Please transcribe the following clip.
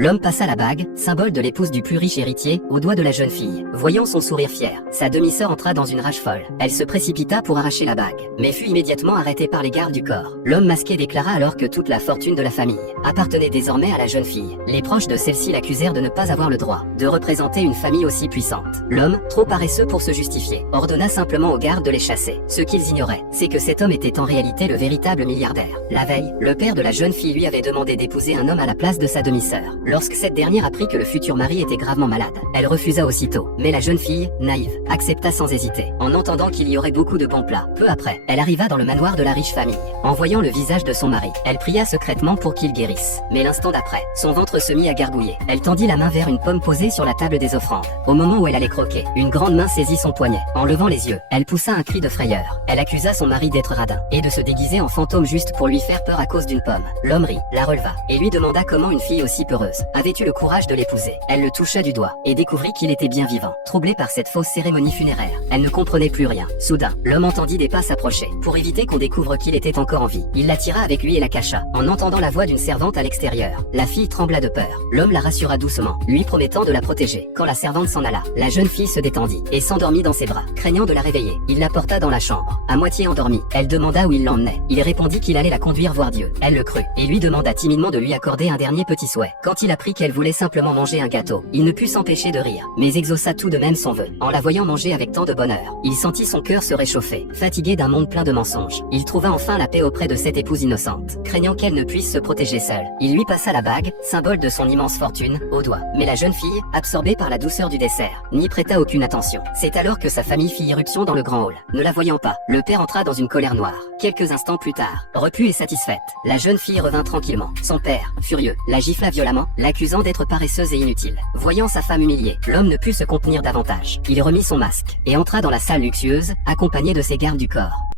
L'homme passa la bague, symbole de l'épouse du plus riche héritier, au doigt de la jeune fille. Voyant son sourire fier, sa demi-sœur entra dans une rage folle. Elle se précipita pour arracher la bague, mais fut immédiatement arrêtée par les gardes du corps. L'homme masqué déclara alors que toute la fortune de la famille appartenait désormais à la jeune fille. Les proches de celle-ci l'accusèrent de ne pas avoir le droit de représenter une famille aussi puissante. L'homme, trop paresseux pour se justifier, ordonna simplement aux gardes de les chasser. Ce qu'ils ignoraient, c'est que cet homme était en réalité le véritable milliardaire. La veille, le père de la jeune fille lui avait demandé d'épouser un homme à la place de sa demi-sœur. Lorsque cette dernière apprit que le futur mari était gravement malade, elle refusa aussitôt. Mais la jeune fille, naïve, accepta sans hésiter, en entendant qu'il y aurait beaucoup de bons plats. Peu après, elle arriva dans le manoir de la riche famille. En voyant le visage de son mari, elle pria secrètement pour qu'il guérisse. Mais l'instant d'après, son ventre se mit à gargouiller. Elle tendit la main vers une pomme posée sur la table des offrandes. Au moment où elle allait croquer, une grande main saisit son poignet. En levant les yeux, elle poussa un cri de frayeur. Elle accusa son mari d'être radin et de se déguiser en fantôme juste pour lui faire peur à cause d'une pomme. L'homme rit, la releva et lui demanda comment une fille aussi peureuse avait eu le courage de l'épouser. Elle le toucha du doigt et découvrit qu'il était bien vivant. Troublée par cette fausse cérémonie funéraire, elle ne comprenait plus rien. Soudain, l'homme entendit des pas s'approcher. Pour éviter qu'on découvre qu'il était encore en vie, il l'attira avec lui et la cacha. En entendant la voix d'une servante à l'extérieur, la fille trembla de peur. L'homme la rassura doucement, lui promettant de la protéger. Quand la servante s'en alla, la jeune fille se détendit et s'endormit dans ses bras. Craignant de la réveiller, il la porta dans la chambre. À moitié endormie, elle demanda où il l'emmenait. Il répondit qu'il allait la conduire voir Dieu. Elle le crut et lui demanda timidement de lui accorder un dernier petit souhait. Quand il apprit qu'elle voulait simplement manger un gâteau, il ne put s'empêcher de rire, mais exauça tout de même son vœu. En la voyant manger avec tant de bonheur, il sentit son cœur se réchauffer. Fatigué d'un monde plein de mensonges, il trouva enfin la paix auprès de cette épouse innocente. Craignant qu'elle ne puisse se protéger seule, il lui passa la bague, symbole de son immense fortune, au doigt. Mais la jeune fille, absorbée par la douceur du dessert, n'y prêta aucune attention. C'est alors que sa famille fit irruption dans le grand hall. Ne la voyant pas, le père entra dans une colère noire. Quelques instants plus tard, repue et satisfaite, la jeune fille revint tranquillement. Son père, furieux, la gifla violemment, l'accusant d'être paresseuse et inutile. Voyant sa femme humiliée, l'homme ne put se contenir davantage. Il remit son masque et entra dans la salle luxueuse, accompagné de ses gardes du corps.